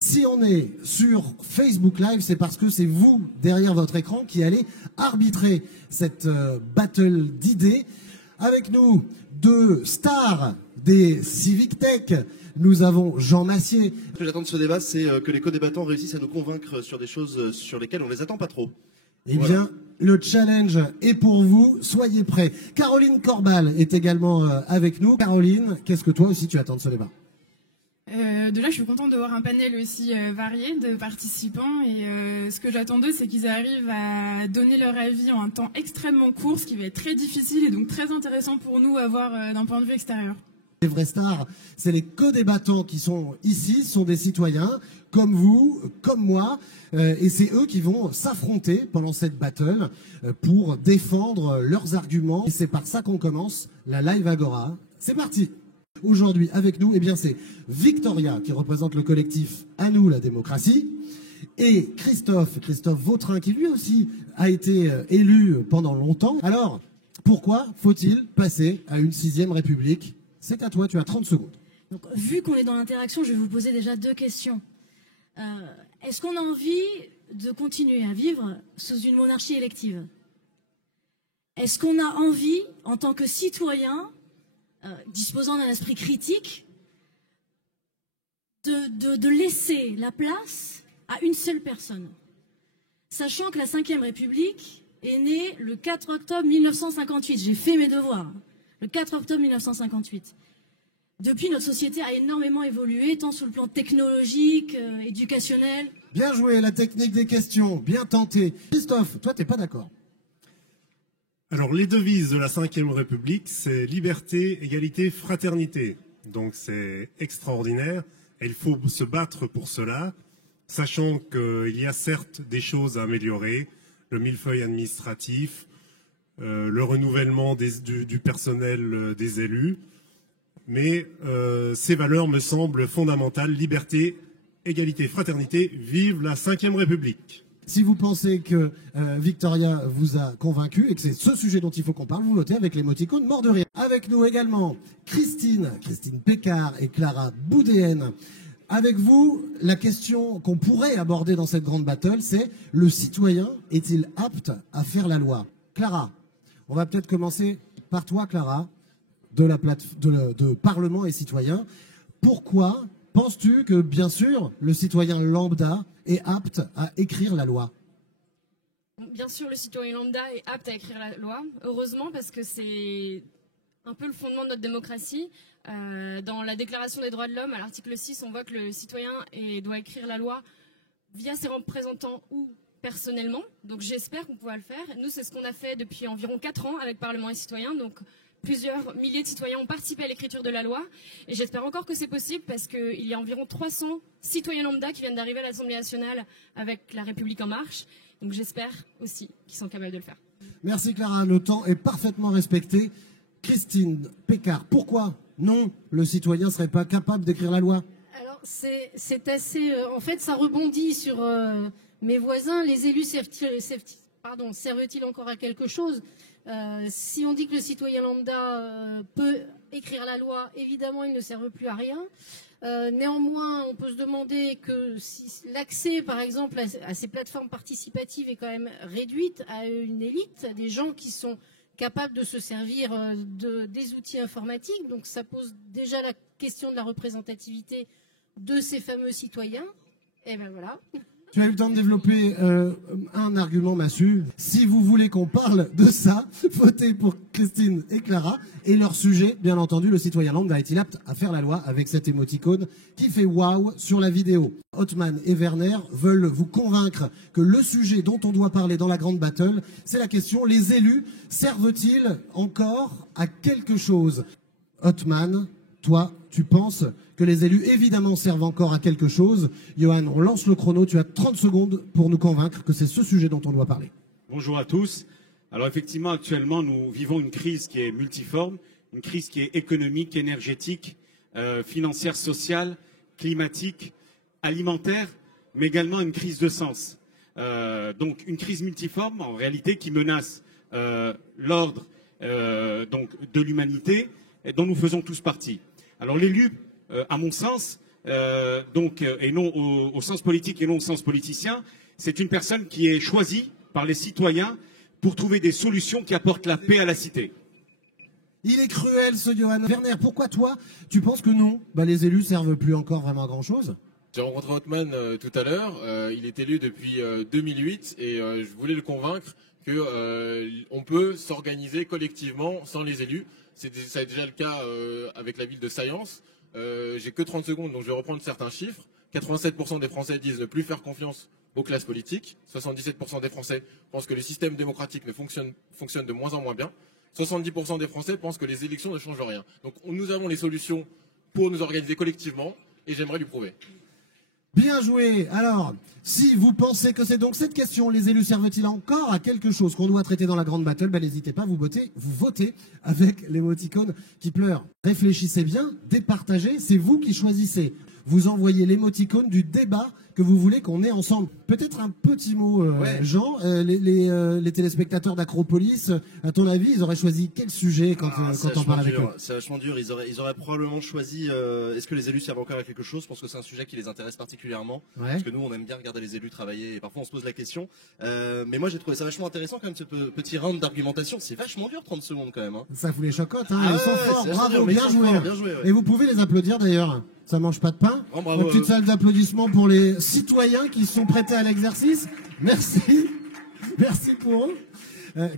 Si on est sur Facebook Live, c'est parce que c'est vous, derrière votre écran, qui allez arbitrer cette battle d'idées. Avec nous, deux stars des Civic Tech. Nous avons Jean Massier. Ce que j'attends de ce débat, c'est que les co-débattants réussissent à nous convaincre sur des choses sur lesquelles on ne les attend pas trop. Eh voilà. bien, le challenge est pour vous. Soyez prêts. Caroline Corbal est également avec nous. Caroline, qu'est-ce que toi aussi tu attends de ce débat ? De là, je suis contente de voir un panel aussi varié de participants et ce que j'attends d'eux, c'est qu'ils arrivent à donner leur avis en un temps extrêmement court, ce qui va être très difficile et donc très intéressant pour nous à voir d'un point de vue extérieur. Les vrais stars, c'est les co-débattants qui sont ici, sont des citoyens comme vous, comme moi, et c'est eux qui vont s'affronter pendant cette battle pour défendre leurs arguments. Et c'est par ça qu'on commence la Live Agora. C'est parti! Aujourd'hui, avec nous, eh bien, c'est Victoria qui représente le collectif À nous la démocratie et Christophe Vautrin qui lui aussi a été élu pendant longtemps. Alors, pourquoi faut-il passer à une 6e République? C'est à toi, tu as 30 secondes. Donc, vu qu'on est dans l'interaction, je vais vous poser déjà deux questions. Est-ce qu'on a envie de continuer à vivre sous une monarchie élective? Est-ce qu'on a envie, en tant que citoyen, disposant d'un esprit critique, de laisser la place à une seule personne, sachant que la 5e République est née le 4 octobre 1958. J'ai fait mes devoirs. Le 4 octobre 1958. Depuis, notre société a énormément évolué, tant sur le plan technologique, éducationnel. Bien joué, la technique des questions, bien tenté. Christophe, toi, t'es pas d'accord? Alors, les devises de la 5e République, c'est liberté, égalité, fraternité. Donc, c'est extraordinaire. Et il faut se battre pour cela, sachant qu'il y a certes des choses à améliorer, le millefeuille administratif, le renouvellement du personnel des élus. Mais ces valeurs me semblent fondamentales. Liberté, égalité, fraternité. Vive la 5e République. Si vous pensez que Victoria vous a convaincu et que c'est ce sujet dont il faut qu'on parle, vous votez avec l'émoticône mort de rire. Avec nous également Christine Pécard et Clara Boudéenne. Avec vous, la question qu'on pourrait aborder dans cette grande battle, c'est le citoyen est-il apte à faire la loi? Clara, on va peut-être commencer par toi, Clara, de Parlement et Citoyens. Pourquoi penses-tu que, bien sûr, le citoyen lambda est apte à écrire la loi? Bien sûr, le citoyen lambda est apte à écrire la loi, heureusement, parce que c'est un peu le fondement de notre démocratie. Dans la Déclaration des droits de l'homme, à l'article 6, on voit que le citoyen doit écrire la loi via ses représentants ou personnellement. Donc j'espère qu'on pourra le faire. Nous, c'est ce qu'on a fait depuis environ 4 ans avec Parlement et Citoyens. Donc plusieurs milliers de citoyens ont participé à l'écriture de la loi. Et j'espère encore que c'est possible parce qu'il y a environ 300 citoyens lambda qui viennent d'arriver à l'Assemblée nationale avec La République en marche. Donc j'espère aussi qu'ils sont capables de le faire. Merci Clara, le temps est parfaitement respecté. Christine Pécard, pourquoi non, le citoyen ne serait pas capable d'écrire la loi? Alors c'est assez... en fait, ça rebondit sur mes voisins. Les élus servent-ils encore à quelque chose? Si on dit que le citoyen lambda peut écrire la loi, évidemment, ils ne servent plus à rien. Néanmoins, on peut se demander que si l'accès, par exemple, à ces plateformes participatives est quand même réduite à une élite, à des gens qui sont capables de se servir des outils informatiques. Donc ça pose déjà la question de la représentativité de ces fameux citoyens. Et bien voilà. Tu as eu le temps de développer un argument massu. Si vous voulez qu'on parle de ça, votez pour Christine et Clara. Et leur sujet, bien entendu, le citoyen lambda est-il apte à faire la loi, avec cet émoticône qui fait waouh sur la vidéo. Othman et Werner veulent vous convaincre que le sujet dont on doit parler dans la grande battle, c'est la question: les élus servent-ils encore à quelque chose? Othman, toi, tu penses que les élus, évidemment, servent encore à quelque chose. Johan, on lance le chrono. Tu as 30 secondes pour nous convaincre que c'est ce sujet dont on doit parler. Bonjour à tous. Alors effectivement, actuellement, nous vivons une crise qui est multiforme, une crise qui est économique, énergétique, financière, sociale, climatique, alimentaire, mais également une crise de sens. Donc une crise multiforme, en réalité, qui menace l'ordre donc de l'humanité, dont nous faisons tous partie. Alors l'élu, à mon sens, et non au sens politique et non au sens politicien. C'est une personne qui est choisie par les citoyens pour trouver des solutions qui apportent la paix à la cité. Il est cruel ce Johan. Werner, pourquoi toi, tu penses que non, les élus servent plus encore vraiment à grand-chose? J'ai rencontré Othman tout à l'heure. Il est élu depuis 2008 et je voulais le convaincre qu'on peut s'organiser collectivement sans les élus. Ça a déjà le cas avec la ville de Saillance. J'ai que 30 secondes, donc je vais reprendre certains chiffres. 87% des Français disent ne plus faire confiance aux classes politiques. 77% des Français pensent que le système démocratique fonctionne de moins en moins bien. 70% des Français pensent que les élections ne changent rien. Donc nous avons les solutions pour nous organiser collectivement et j'aimerais lui prouver. Bien joué. Alors, si vous pensez que c'est donc cette question, les élus servent-ils encore à quelque chose qu'on doit traiter dans la grande battle, n'hésitez pas, vous votez avec l'émoticône qui pleure. Réfléchissez bien, départagez, c'est vous qui choisissez. Vous envoyez l'émoticône du débat que vous voulez qu'on ait ensemble. Peut-être un petit mot, Jean, les téléspectateurs d'Acropolis, à ton avis, ils auraient choisi quel sujet quand on parle avec eux? C'est vachement dur, ils auraient probablement choisi, est-ce que les élus servent encore à quelque chose? Je pense que c'est un sujet qui les intéresse particulièrement, parce que nous on aime bien regarder les élus travailler et parfois on se pose la question. Mais moi j'ai trouvé ça vachement intéressant quand même, ce petit round d'argumentation. C'est vachement dur, 30 secondes quand même. Hein. Ça fout les chocottes, hein. Ils sont forts, bravo, bien joué. Ouais. Et vous pouvez les applaudir d'ailleurs. Ça mange pas de pain. Oh, bravo, Une petite salle d'applaudissements pour les citoyens qui se sont prêtés à l'exercice. Merci. Merci pour eux.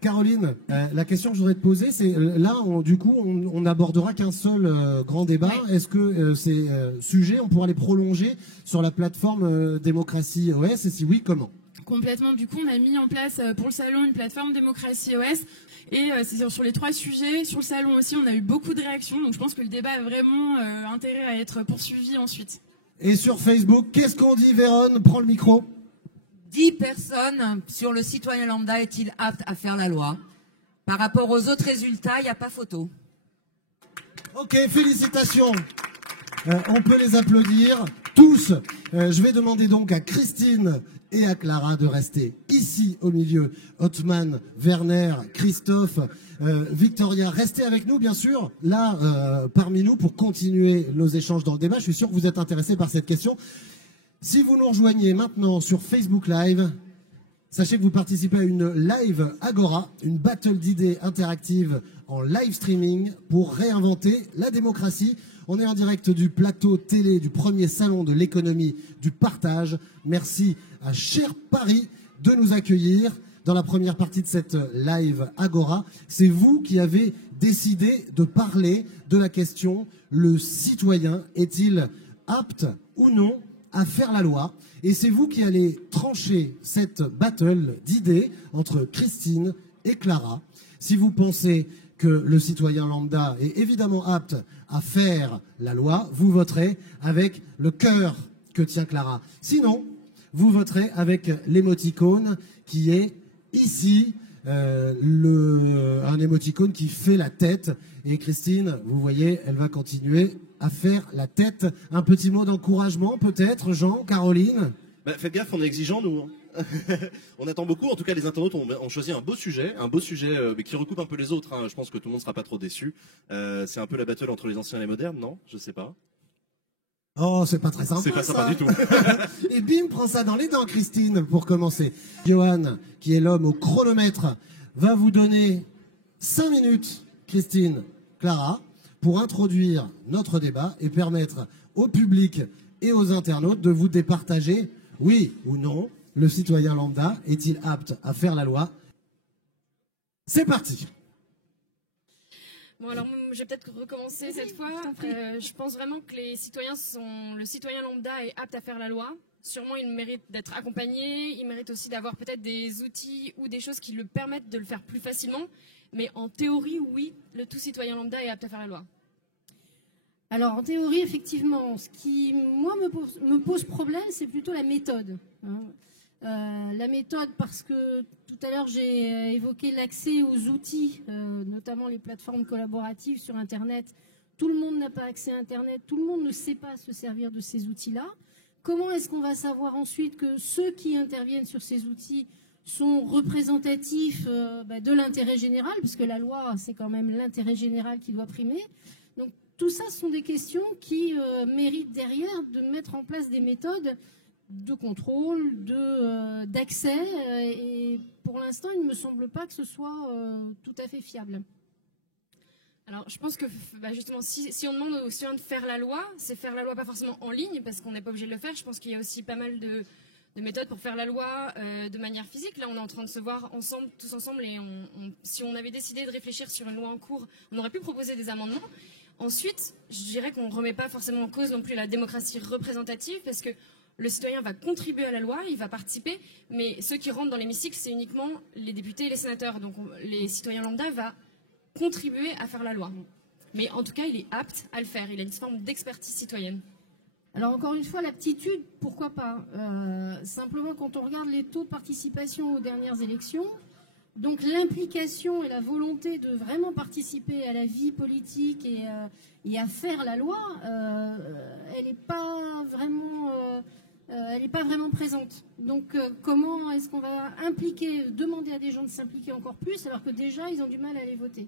Caroline, la question que je voudrais te poser, c'est là, on n'abordera qu'un seul grand débat. Oui. Est-ce que ces sujets, on pourra les prolonger sur la plateforme Démocratie OS? Et si oui, comment? Complètement. Du coup, on a mis en place pour le salon une plateforme Démocratie OS. Et c'est sur les 3 sujets. Sur le salon aussi, on a eu beaucoup de réactions. Donc je pense que le débat a vraiment intérêt à être poursuivi ensuite. Et sur Facebook, qu'est-ce qu'on dit, Véronne? Prends le micro. 10 personnes sur le citoyen lambda est-il apte à faire la loi? Par rapport aux autres résultats, il n'y a pas photo. Ok, félicitations. On peut les applaudir tous. Je vais demander donc à Christine et à Clara de rester ici au milieu. Othman, Werner, Christophe, Victoria, restez avec nous bien sûr, là parmi nous pour continuer nos échanges dans le débat. Je suis sûr que vous êtes intéressés par cette question. Si vous nous rejoignez maintenant sur Facebook Live, sachez que vous participez à une live Agora, une battle d'idées interactive en live streaming pour réinventer la démocratie. On est en direct du plateau télé du premier salon de l'économie du partage. Merci à Cher Paris de nous accueillir dans la première partie de cette live Agora. C'est vous qui avez décidé de parler de la question « Le citoyen est-il apte ou non à faire la loi ?» Et c'est vous qui allez trancher cette battle d'idées entre Christine et Clara. Si vous pensez que le citoyen lambda est évidemment apte à faire la loi, vous voterez avec le cœur que tient Clara. Sinon, vous voterez avec l'émoticône qui est ici, un émoticône qui fait la tête. Et Christine, vous voyez, elle va continuer à faire la tête. Un petit mot d'encouragement peut-être, Jean, Caroline? Faites gaffe, on est exigeants nous. On attend beaucoup, en tout cas les internautes ont choisi un beau sujet mais qui recoupe un peu les autres. Hein. Je pense que tout le monde ne sera pas trop déçu. C'est un peu la battle entre les anciens et les modernes, non? Je sais pas. Oh, c'est pas très sympa. C'est pas sympa du tout. Et bim, prends ça dans les dents, Christine, pour commencer. Johan, qui est l'homme au chronomètre, va vous donner 5 minutes, Christine, Clara, pour introduire notre débat et permettre au public et aux internautes de vous départager, oui ou non. Le citoyen lambda est-il apte à faire la loi? C'est parti. Bon, alors je vais peut-être recommencer cette fois. Je pense vraiment que le citoyen lambda est apte à faire la loi. Sûrement, il mérite d'être accompagné. Il mérite aussi d'avoir peut-être des outils ou des choses qui le permettent de le faire plus facilement. Mais en théorie, oui, le tout citoyen lambda est apte à faire la loi. Alors, en théorie, effectivement, ce qui, moi, me pose problème, c'est plutôt la méthode. Hein. La méthode, parce que tout à l'heure, j'ai évoqué l'accès aux outils, notamment les plateformes collaboratives sur Internet. Tout le monde n'a pas accès à Internet, tout le monde ne sait pas se servir de ces outils-là. Comment est-ce qu'on va savoir ensuite que ceux qui interviennent sur ces outils sont représentatifs de l'intérêt général, parce que la loi, c'est quand même l'intérêt général qui doit primer. Donc, tout ça, ce sont des questions qui méritent derrière de mettre en place des méthodes de contrôle, d'accès, et pour l'instant, il ne me semble pas que ce soit tout à fait fiable. Alors, je pense que justement, si on demande aux citoyens de faire la loi, c'est faire la loi pas forcément en ligne, parce qu'on n'est pas obligé de le faire. Je pense qu'il y a aussi pas mal de méthodes pour faire la loi de manière physique. Là, on est en train de se voir ensemble, tous ensemble, et si on avait décidé de réfléchir sur une loi en cours, on aurait pu proposer des amendements. Ensuite, je dirais qu'on ne remet pas forcément en cause non plus la démocratie représentative, parce que le citoyen va contribuer à la loi, il va participer, mais ceux qui rentrent dans l'hémicycle, c'est uniquement les députés et les sénateurs. Donc les citoyens lambda vont contribuer à faire la loi. Mais en tout cas, il est apte à le faire. Il a une forme d'expertise citoyenne. Alors encore une fois, l'aptitude, pourquoi pas. Simplement, quand on regarde les taux de participation aux dernières élections, donc l'implication et la volonté de vraiment participer à la vie politique et à faire la loi, elle n'est pas vraiment présente. Donc comment est-ce qu'on va demander à des gens de s'impliquer encore plus alors que déjà ils ont du mal à aller voter?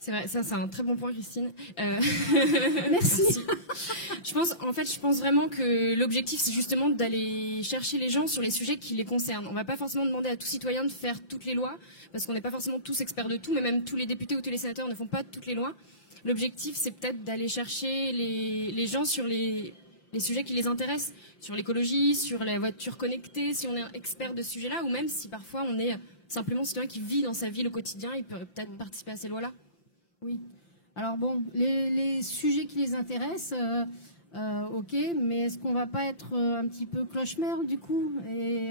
C'est vrai, ça c'est un très bon point, Christine. Merci. Je pense vraiment que l'objectif c'est justement d'aller chercher les gens sur les sujets qui les concernent. On ne va pas forcément demander à tout citoyen de faire toutes les lois, parce qu'on n'est pas forcément tous experts de tout, mais même tous les députés ou tous les sénateurs ne font pas toutes les lois. L'objectif c'est peut-être d'aller chercher les gens sur les sujets qui les intéressent, sur l'écologie, sur les voitures connectées, si on est expert de ce sujet-là, ou même si parfois on est simplement citoyen qui vit dans sa ville au quotidien, il peut peut-être participer à ces lois-là. Oui. Alors bon, les sujets qui les intéressent, ok, mais est-ce qu'on va pas être un petit peu cloche-mère du coup? Et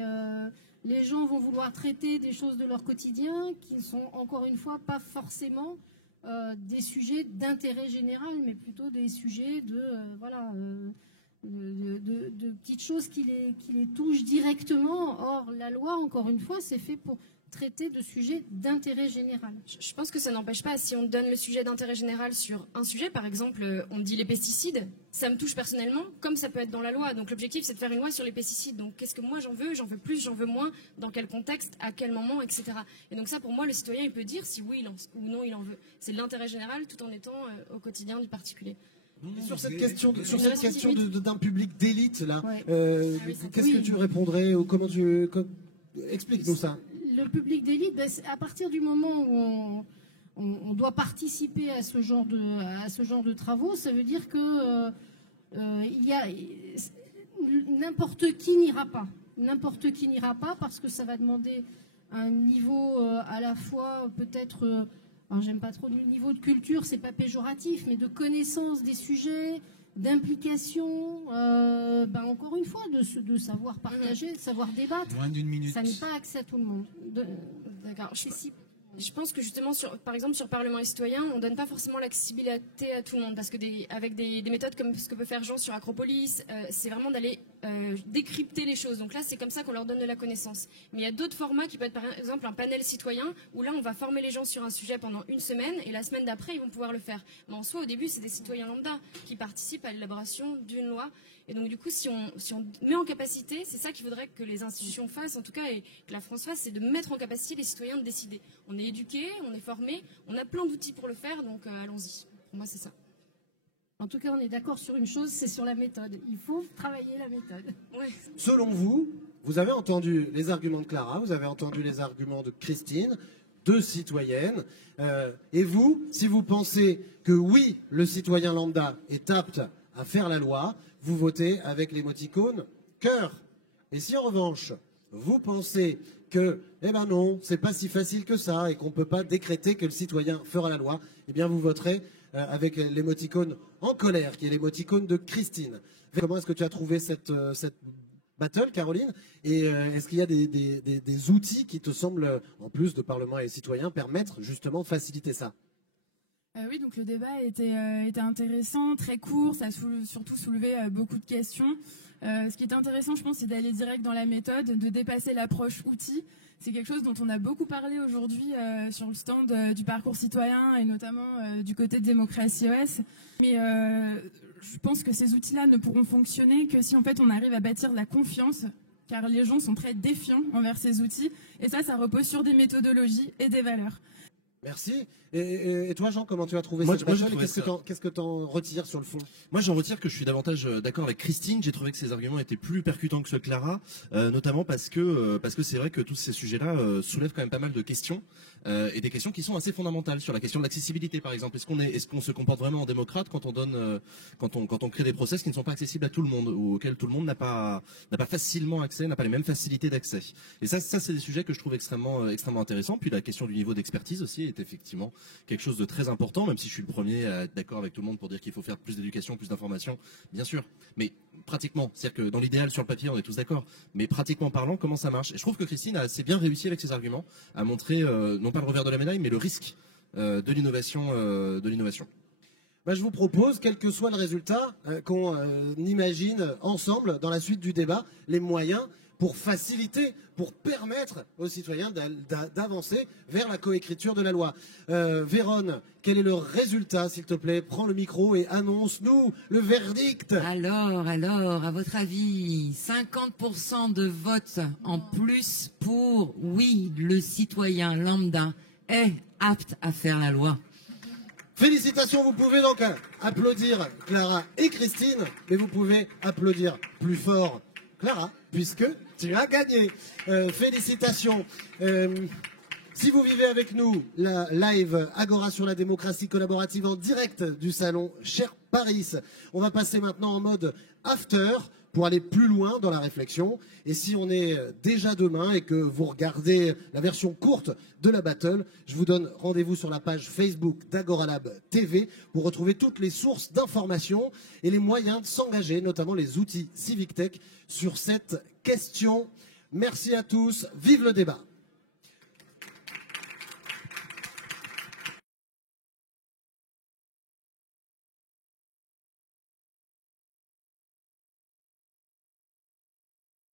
les gens vont vouloir traiter des choses de leur quotidien qui ne sont encore une fois pas forcément des sujets d'intérêt général, mais plutôt des sujets de petites choses qui les touchent directement. Or, la loi, encore une fois, c'est fait pour traiter de sujets d'intérêt général. Je pense que ça n'empêche pas, si on donne le sujet d'intérêt général sur un sujet, par exemple, on dit les pesticides, ça me touche personnellement, comme ça peut être dans la loi. Donc l'objectif, c'est de faire une loi sur les pesticides. Donc qu'est-ce que moi j'en veux plus, j'en veux moins, dans quel contexte, à quel moment, etc. Et donc ça, pour moi, le citoyen, il peut dire si oui ou non il en veut. C'est de l'intérêt général tout en étant au quotidien du particulier. Sur cette question d'un public d'élite, là, qu'est-ce que tu Oui. répondrais ou comment explique-nous ça. Le public d'élite, à partir du moment où on doit participer à ce genre de travaux, ça veut dire que n'importe qui n'ira pas. N'importe qui n'ira pas parce que ça va demander un niveau à la fois peut-être, j'aime pas trop le niveau de culture, c'est pas péjoratif, mais de connaissance des sujets, d'implication, encore une fois, de savoir partager, de savoir débattre. Moins d'une minute. Ça n'est pas accès à tout le monde. D'accord. Je pense que justement, par exemple, sur Parlement et citoyen, on ne donne pas forcément l'accessibilité à tout le monde, parce que avec des méthodes comme ce que peut faire Jean sur Acropolis, c'est vraiment d'aller décrypter les choses. Donc là, c'est comme ça qu'on leur donne de la connaissance. Mais il y a d'autres formats qui peuvent être, par exemple, un panel citoyen, où là, on va former les gens sur un sujet pendant une semaine, et la semaine d'après, ils vont pouvoir le faire. Mais en soi, au début, c'est des citoyens lambda qui participent à l'élaboration d'une loi. Et donc, du coup, si on met en capacité, c'est ça qu'il faudrait que les institutions fassent, en tout cas, et que la France fasse, c'est de mettre en capacité les citoyens de décider. On est éduqués, on est formés, on a plein d'outils pour le faire, donc allons-y. Pour moi, c'est ça. En tout cas, on est d'accord sur une chose, c'est sur la méthode. Il faut travailler la méthode. Ouais. Selon vous, vous avez entendu les arguments de Clara, vous avez entendu les arguments de Christine, deux citoyennes. Et vous, si vous pensez que oui, le citoyen lambda est apte à faire la loi, vous votez avec l'émoticône cœur. Et si en revanche, vous pensez que, non, c'est pas si facile que ça et qu'on peut pas décréter que le citoyen fera la loi, eh bien vous voterez avec l'émoticône en colère, qui est l'émoticône de Christine. Comment est-ce que tu as trouvé cette battle, Caroline? Et est-ce qu'il y a des outils qui te semblent, en plus de Parlement et citoyens, permettre justement de faciliter ça? Oui, donc le débat était intéressant, très court, ça a surtout soulevé beaucoup de questions. Ce qui est intéressant, je pense, c'est d'aller direct dans la méthode, de dépasser l'approche outil. C'est quelque chose dont on a beaucoup parlé aujourd'hui sur le stand du parcours citoyen et notamment du côté de Démocratie OS. Mais je pense que ces outils-là ne pourront fonctionner que si en fait on arrive à bâtir de la confiance, car les gens sont très défiants envers ces outils. Et ça repose sur des méthodologies et des valeurs. Merci. Et toi, Jean, comment tu as trouvé cette battle? Qu'est-ce que tu en retires sur le fond? Moi, j'en retire que je suis davantage d'accord avec Christine. J'ai trouvé que ses arguments étaient plus percutants que ceux de Clara, notamment parce que c'est vrai que tous ces sujets-là soulèvent quand même pas mal de questions et des questions qui sont assez fondamentales sur la question de l'accessibilité, par exemple. Est-ce qu'on se comporte vraiment en démocrate quand on donne, quand on crée des process qui ne sont pas accessibles à tout le monde ou auxquels tout le monde n'a pas facilement accès, n'a pas les mêmes facilités d'accès. Et ça, c'est des sujets que je trouve extrêmement intéressants. Puis la question du niveau d'expertise aussi est effectivement quelque chose de très important, même si je suis le premier à être d'accord avec tout le monde pour dire qu'il faut faire plus d'éducation, plus d'information, bien sûr. Mais pratiquement, c'est-à-dire que dans l'idéal, sur le papier, on est tous d'accord. Mais pratiquement parlant, comment ça marche? Et je trouve que Christine a assez bien réussi avec ses arguments à montrer, non pas le revers de la médaille, mais le risque de l'innovation. Je vous propose, quel que soit le résultat, qu'on imagine ensemble, dans la suite du débat, les moyens pour faciliter, pour permettre aux citoyens d'avancer vers la coécriture de la loi. Véronne, quel est le résultat, s'il te plaît? Prends le micro et annonce-nous le verdict. Alors, à votre avis, 50% de votes en plus pour oui, le citoyen lambda est apte à faire la loi. Félicitations, vous pouvez donc applaudir Clara et Christine, mais vous pouvez applaudir plus fort Clara, puisque tu as gagné. Félicitations. Si vous vivez avec nous la live Agora sur la démocratie collaborative en direct du salon Cher Paris, on va passer maintenant en mode after pour aller plus loin dans la réflexion. Et si on est déjà demain et que vous regardez la version courte de la battle, je vous donne rendez-vous sur la page Facebook d'Agoralab TV pour retrouver toutes les sources d'informations et les moyens de s'engager, notamment les outils Civic Tech, sur cette question. Merci à tous, vive le débat.